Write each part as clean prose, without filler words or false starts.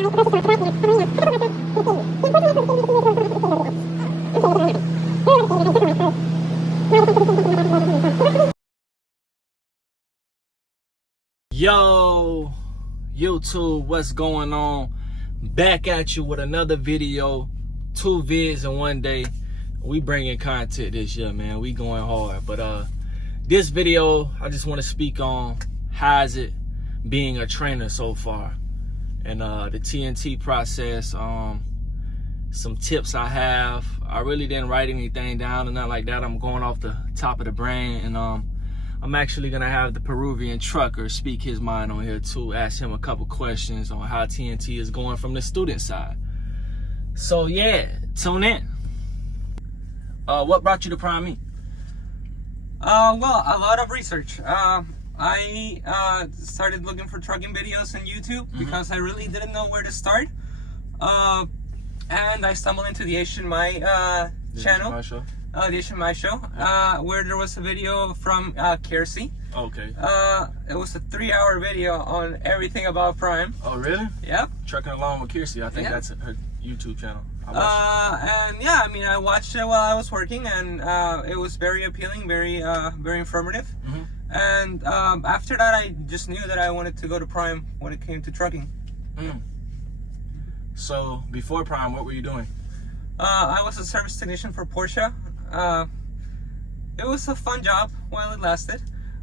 Yo, YouTube, what's going on? Back at you with another video. 2 vids in one day. We bringing content this year, man. We going hard. But this video, I just want to speak on how is it being a trainer so far, and the TNT process. Some tips I have. I really didn't write anything down and nothing like that. I'm going off the top of the brain, and I'm actually gonna have the Peruvian trucker speak his mind on here too. Ask him a couple questions on how TNT is going from the student side. So yeah, tune in. What brought you to Prime Me? Well, a lot of research. I started looking for trucking videos on YouTube because I really didn't know where to start. And I stumbled into the Asian My channel. The Asian My Show, where there was a video from Kiersey. Okay. It was a 3-hour video on everything about Prime. Oh, really? Yep. Trucking Along with Kiersey. I think that's her YouTube channel. And yeah, I mean, I watched it while I was working, and it was very appealing, very informative. And after that, I just knew that I wanted to go to Prime when it came to trucking. So before Prime, what were you doing? I was a service technician for Porsche. It was a fun job while it lasted,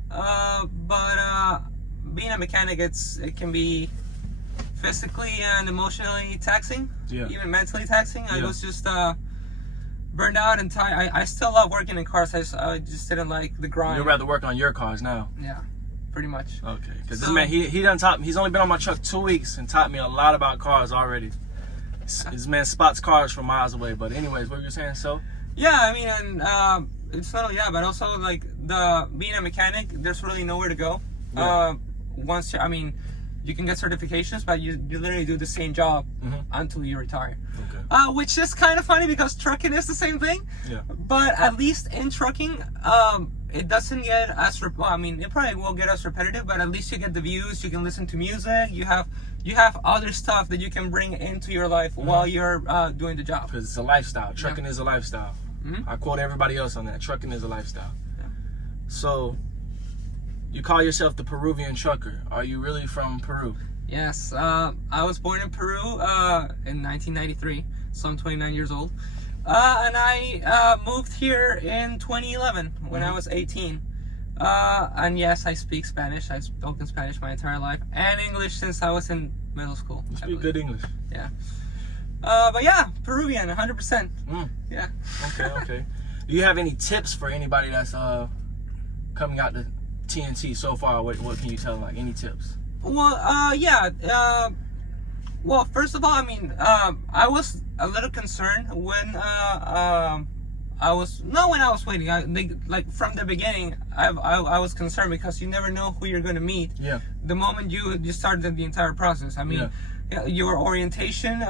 but being a mechanic, it can be physically and emotionally taxing, even mentally taxing. I was just burned out and tired. I still love working in cars. I just didn't like the grind. You'd rather work on your cars now? Yeah, pretty much. Okay, because this man, he done taught. He's only been on my truck 2 weeks and taught me a lot about cars already. This man spots cars from miles away. But anyways, what were you saying? So yeah, I mean, and it's not only that, but also like being a mechanic, there's really nowhere to go. I mean, you can get certifications, but you literally do the same job until you retire. Okay. Which is kind of funny because trucking is the same thing. Yeah. But at least in trucking, it doesn't get as I mean, it probably will get as repetitive, but at least you get the views. You can listen to music. You have other stuff that you can bring into your life while you're doing the job. Because it's a lifestyle. Trucking is a lifestyle. I quote everybody else on that. Trucking is a lifestyle. Yeah. So you call yourself the Peruvian trucker. Are you really from Peru? Yes. I was born in Peru in 1993, so I'm 29 years old. And I moved here in 2011 when I was 18. And yes, I speak Spanish. I've spoken Spanish my entire life, and English since I was in middle school. You speak good English. Yeah. But yeah, Peruvian, 100%. Yeah. Okay. Do you have any tips for anybody that's coming out to TNT so far? What can you tell them? Like, any tips? Well, yeah. Well, first of all, I mean, I was a little concerned when I was waiting. Like from the beginning, I was concerned because you never know who you're going to meet. Yeah. The moment you started the entire process. I mean, your orientation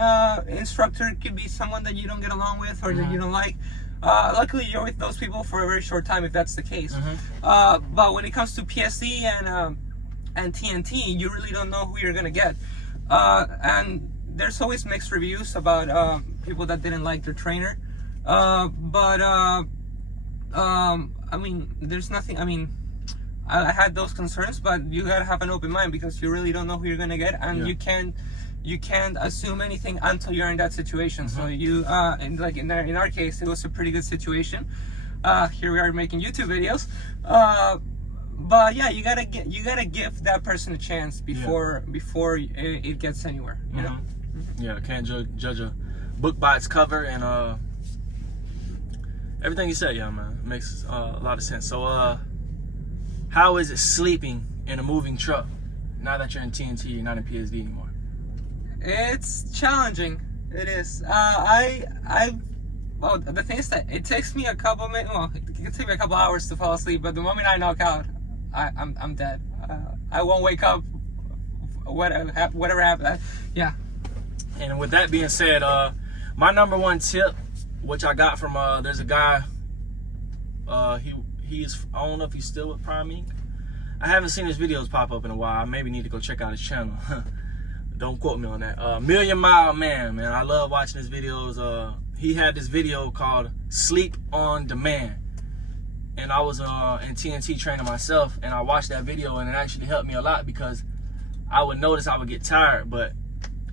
instructor could be someone that you don't get along with or that you don't like. Luckily, you're with those people for a very short time if that's the case. But when it comes to PSC and TNT, you really don't know who you're gonna get. And there's always mixed reviews about people that didn't like their trainer. I mean, there's nothing. I mean, I had those concerns, but you gotta have an open mind because you really don't know who you're gonna get, and you can't assume anything until you're in that situation. So you, in our case, it was a pretty good situation. Here we are making YouTube videos. But yeah, you gotta give that person a chance before it gets anywhere. You know? Yeah, can't judge a book by its cover, and everything you said, yeah, man, makes a lot of sense. So, how is it sleeping in a moving truck now that you're in TNT? You're not in PSD anymore. It's challenging. It is. Well, the thing is that it takes me a couple minutes. Well, it can take me a couple hours to fall asleep, but the moment I knock out, I'm dead. I won't wake up. Whatever happens. Yeah. And with that being said, my number one tip, which I got from there's a guy. He's I don't know if he's still with Prime Inc. I haven't seen his videos pop up in a while. I maybe need to go check out his channel. Don't quote me on that. Million Mile Man, man. I love watching his videos. He had this video called Sleep on Demand. And I was in TNT training myself, and I watched that video, and it actually helped me a lot because I would notice I would get tired. But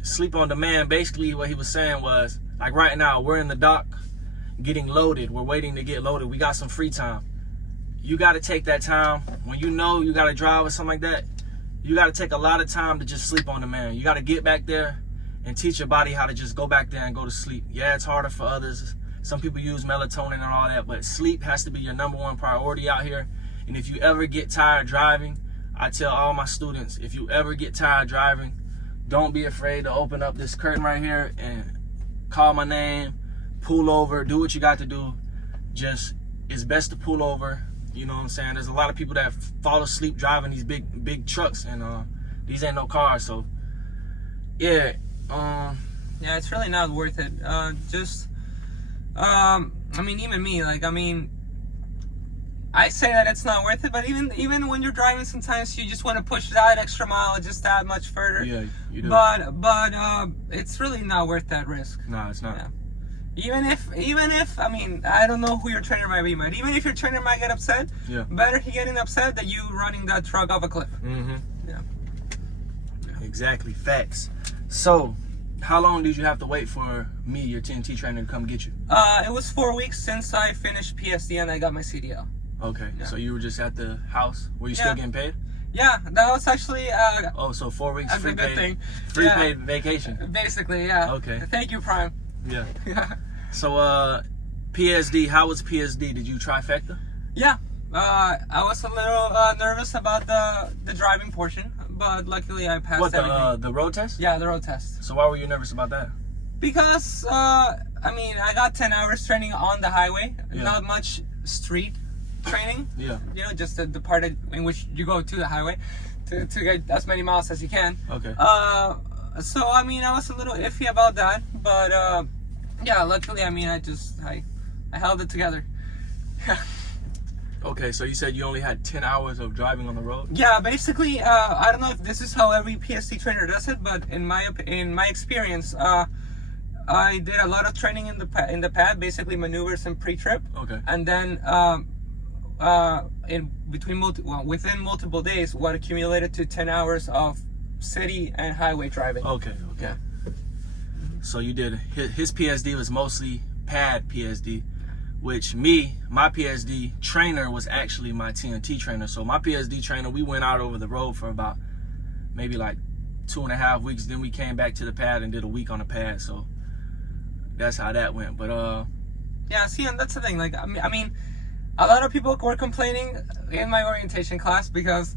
sleep on demand, basically what he was saying was, like right now, we're in the dock getting loaded. We're waiting to get loaded. We got some free time. You got to take that time. When you know you got to drive or something like that, you got to take a lot of time to just sleep on demand. You got to get back there and teach your body how to just go back there and go to sleep. Yeah, it's harder for others. Some people use melatonin and all that, but sleep has to be your #1 priority out here. And if you ever get tired driving, I tell all my students, if you ever get tired driving, don't be afraid to open up this curtain right here and call my name, pull over, do what you got to do. Just, it's best to pull over. You know what I'm saying? There's a lot of people that fall asleep driving these big trucks, and these ain't no cars. So yeah, yeah, it's really not worth it. I mean, even me, like, I mean, I say that it's not worth it, but even when you're driving, sometimes you just want to push that extra mile just that much further. Yeah, you do. But it's really not worth that risk. No, it's not. Yeah. Even if, I mean, I don't know who your trainer might be, but even if your trainer might get upset, yeah, better he getting upset than you running that truck off a cliff. Mm-hmm. Yeah. Exactly. Facts. So, how long did you have to wait for me, your TNT trainer, to come get you? It was 4 weeks since I finished PSD and I got my CDL. Okay. Yeah. So you were just at the house? Were you Yeah. still getting paid? Yeah, that was actually oh, so 4 weeks free good paid, thing. free Yeah. paid vacation. Basically, yeah. Okay. Thank you, Prime. Yeah. Yeah. So PSD, how was PSD? Did you trifecta? Yeah. I was a little nervous about the driving portion, but luckily I passed What, everything. the road test? Yeah, the road test. So why were you nervous about that? Because I mean, I got 10 hours training on the highway, Yeah. not much street training. Yeah. You know, just the part in which you go to the highway to get as many miles as you can. Okay. So I mean, I was a little iffy about that, but yeah, luckily, I mean, I held it together. Okay, so you said you only had 10 hours of driving on the road? Yeah, basically, I don't know if this is how every PSD trainer does it, but in my experience, I did a lot of training in the pad, basically maneuvers and pre-trip. Okay. And then within multiple days, what accumulated to 10 hours of city and highway driving. Okay. Yeah. So you did, his PSD was mostly pad PSD, which my PSD trainer was actually my TNT trainer. So my PSD trainer, we went out over the road for about maybe like 2.5 weeks. Then we came back to the pad and did a week on the pad. So that's how that went. But yeah, see, and that's the thing. Like, I mean, a lot of people were complaining in my orientation class because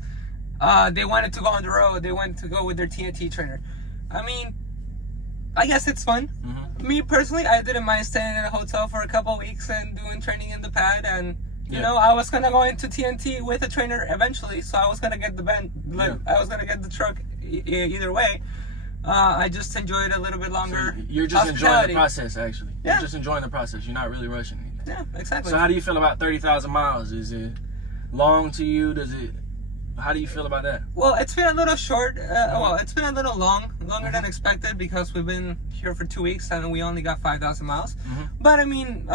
they wanted to go on the road. They wanted to go with their TNT trainer. I mean, I guess it's fun. Mm-hmm. Me personally, I didn't mind staying in a hotel for a couple of weeks and doing training in the pad. And you know, I was gonna go into TNT with a trainer eventually, so I was gonna get I was gonna get the truck either way. I just enjoyed it a little bit longer. So you're just enjoying the process, actually. Yeah. You're just enjoying the process. You're not really rushing anything. Yeah, exactly. So how do you feel about 30,000 miles? Is it long to you? How do you feel about that? Well, it's been a little short. Well, it's been a little longer than expected because we've been here for 2 weeks and we only got 5,000 miles. Mm-hmm. But I mean,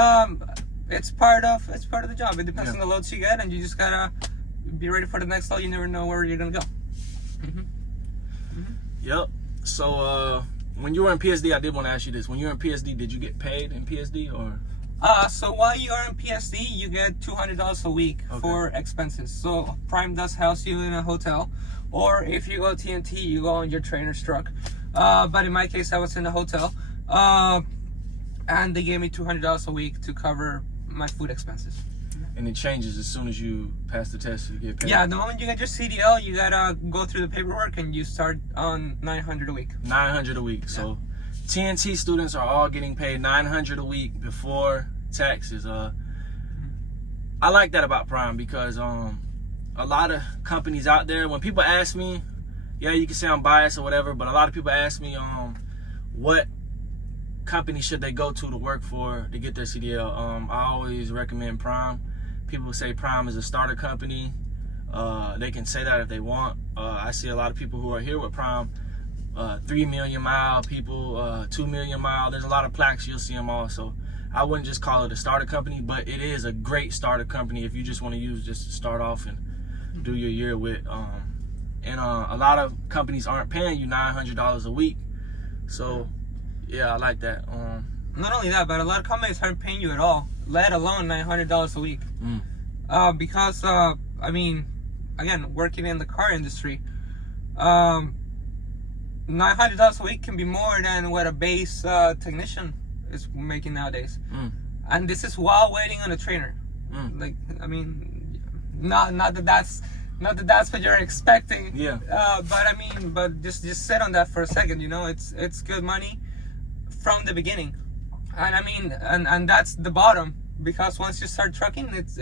it's part of the job. It depends on the loads you get, and you just gotta be ready for the next load. You never know where you're gonna go. Mm-hmm. Mm-hmm. Yep. So when you were in PSD, I did want to ask you this. When you were in PSD, did you get paid in PSD or? So while you are in PSD, you get $200 a week for expenses. So Prime does house you in a hotel, or if you go TNT, you go on your trainer's truck. But in my case, I was in a hotel, and they gave me $200 a week to cover my food expenses. And it changes as soon as you pass the test, you get paid? Yeah, the moment you get your CDL, you gotta go through the paperwork and you start on $900 a week. $900 a week. Yeah. So TNT students are all getting paid $900 a week before taxes. I like that about Prime because a lot of companies out there, when people ask me, yeah, you can say I'm biased or whatever, but a lot of people ask me what company should they go to work for to get their CDL. I always recommend Prime. People say Prime is a starter company. They can say that if they want. I see a lot of people who are here with Prime 3 million mile people, 2 million mile. There's a lot of plaques. You'll see them all. So I wouldn't just call it a starter company, but it is a great starter company if you just want to use just to start off and do your year with. And a lot of companies aren't paying you $900 a week. So yeah, I like that. Not only that, but a lot of companies aren't paying you at all, let alone $900 a week. Because I mean, again, working in the car industry, $900 a week can be more than what a base technician is making nowadays. And this is while waiting on a trainer. Like, I mean, not that that's what you're expecting. Yeah. But I mean, but just sit on that for a second. You know, it's good money from the beginning. And I mean, and that's the bottom, because once you start trucking, it's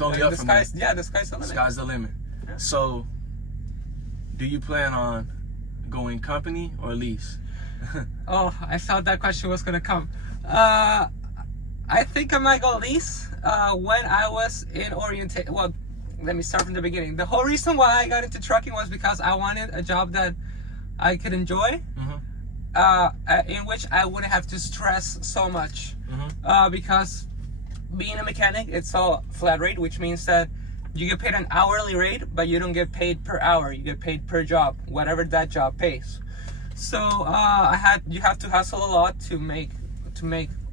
only up from there. The sky's the limit. Sky's the limit. Yeah. So, do you plan on going company or lease? Oh, I thought that question was gonna come. I think I might go lease. When I was in orientation, well, let me start from the beginning. The whole reason why I got into trucking was because I wanted a job that I could enjoy. In which I wouldn't have to stress so much, because being a mechanic, it's all flat rate, which means that you get paid an hourly rate, but you don't get paid per hour. You get paid per job, whatever that job pays. So you have to hustle a lot to make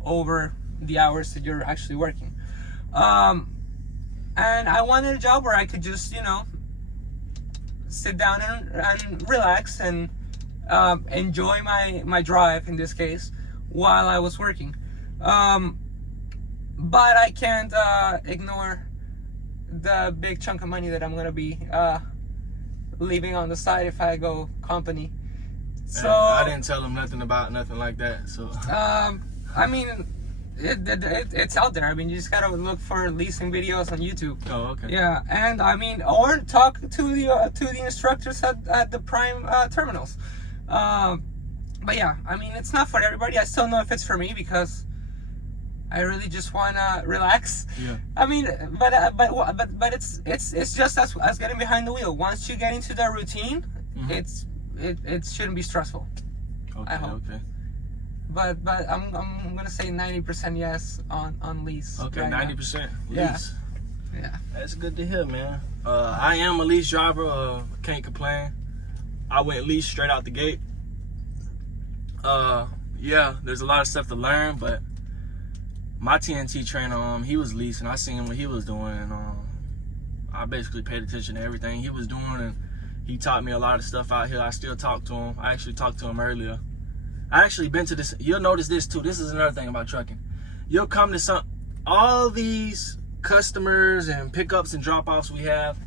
over the hours that you're actually working. And I wanted a job where I could just, you know, sit down and relax and enjoy my drive, in this case, while I was working. But I can't ignore the big chunk of money that I'm gonna be leaving on the side if I go company. So I didn't tell him nothing about nothing like that. So I mean, it's out there. I mean, you just gotta look for leasing videos on YouTube. Oh, okay. Yeah, and I mean, or talk to the instructors at the Prime terminals. But yeah, I mean, it's not for everybody. I still know if it's for me, because I really just wanna relax. Yeah. I mean, but it's just as getting behind the wheel. Once you get into the routine, it shouldn't be stressful. Okay. I hope. Okay. But I'm gonna say 90% yes on lease. Okay, right 90% now. lease. Yeah. That's good to hear, man. I am a lease driver. Can't complain. I went lease straight out the gate. Yeah, there's a lot of stuff to learn, but my TNT trainer, he was leasing. I seen what he was doing, and I basically paid attention to everything he was doing, and he taught me a lot of stuff out here. I still talk to him. I actually talked to him earlier. I actually been to this. You'll notice this too. This is another thing about trucking. You'll come to all these customers and pickups and drop-offs we have.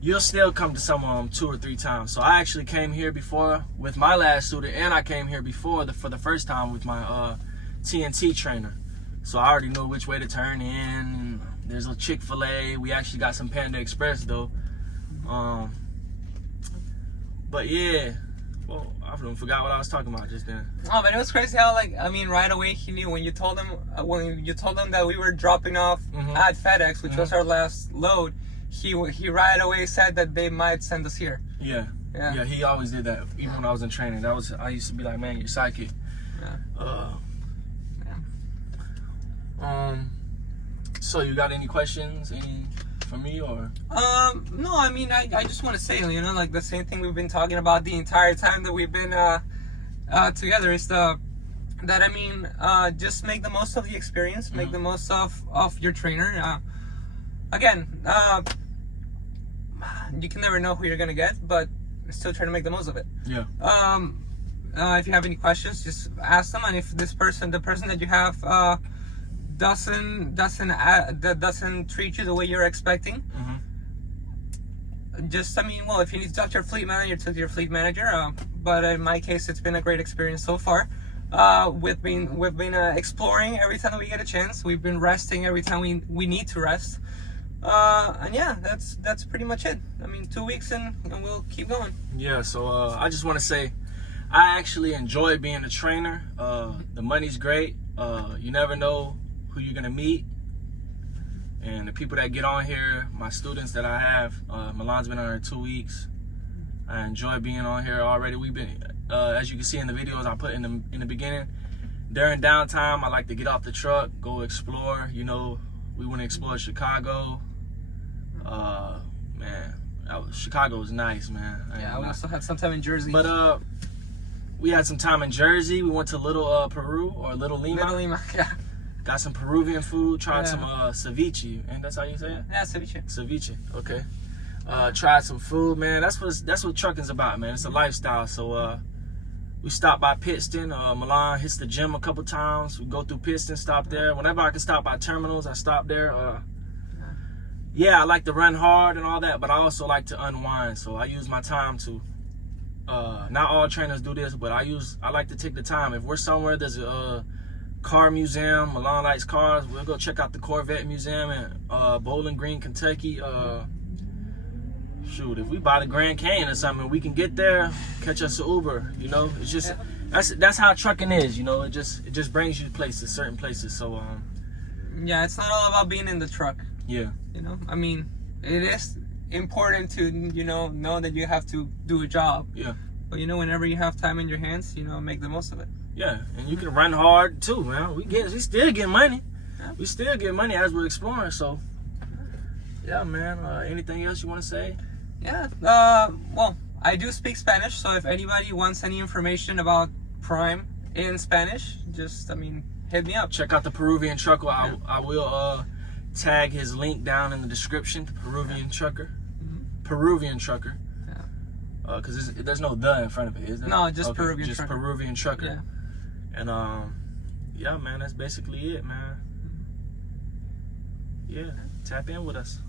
You'll still come to some of them 2 or 3 times. So I actually came here before with my last student, and I came here before for the first time with my TNT trainer. So I already knew which way to turn in. There's a Chick-fil-A. We actually got some Panda Express though. But yeah, well, I forgot what I was talking about just then. Oh, but it was crazy how, like, I mean, right away he knew when you told him that we were dropping off at FedEx, which was our last load. He right away said that they might send us here. Yeah. He always did that. Even when I was in training, I used to be like, man, you're psychic. Yeah. So you got any questions? Any for me or? No, I mean, I just want to say, you know, like the same thing we've been talking about the entire time that we've been together is just make the most of the experience, make the most of your trainer. Again, you can never know who you're gonna get, but still try to make the most of it. Yeah. If you have any questions, just ask them, and if the person that you have doesn't treat you the way you're expecting, just, I mean, well, if you need to talk to your fleet manager, talk to your fleet manager. But in my case, it's been a great experience so far. We've been exploring every time that we get a chance. We've been resting every time we need to rest. And yeah, that's pretty much it. I mean, 2 weeks and we'll keep going. Yeah. So I just want to say, I actually enjoy being a trainer. The money's great. You never know who you're gonna meet, and the people that get on here, my students that I have. Milan's been on here 2 weeks. I enjoy being on here already. as you can see in the videos I put in the beginning, during downtime, I like to get off the truck, go explore. You know, we went to explore Chicago. Man, Chicago was nice, man. Yeah, we also had some time in Jersey. But we had some time in Jersey. We went to Little Peru, or Little Lima. Little Lima, yeah. Got some Peruvian food. Tried some ceviche, and that's how you say it. Yeah, ceviche. Ceviche. Okay. Tried some food, man. That's what trucking's about, man. It's a lifestyle. So we stopped by Pittston. Milan hits the gym a couple times. We go through Pittston, stop there. Whenever I can stop by terminals, I stop there. Yeah, I like to run hard and all that, but I also like to unwind. So I use my time to. Not all trainers do this, but I like to take the time. If we're somewhere, there's a car museum. Milan likes cars. We'll go check out the Corvette Museum in Bowling Green, Kentucky. Shoot, if we buy the Grand Canyon or something, we can get there, catch us an Uber. You know, it's just that's how trucking is. You know, it just brings you to places, certain places. So yeah, it's not all about being in the truck. Yeah. You know, I mean, it is important to know that you have to do a job. Yeah. But whenever you have time in your hands, make the most of it. Yeah, and you can run hard too, man. We still get money. Yeah. We still get money as we're exploring. So yeah, man. Anything else you want to say? Yeah. Well, I do speak Spanish, so if anybody wants any information about Prime in Spanish, just hit me up. Check out the Peruvian trucker. Yeah. I will tag his link down in the description. The Peruvian trucker. Mm-hmm. Peruvian trucker. Yeah. Because there's no "the" in front of it, is there? No, just okay, Peruvian just trucker. Peruvian trucker. Yeah. And yeah, man, that's basically it, man. Yeah, tap in with us.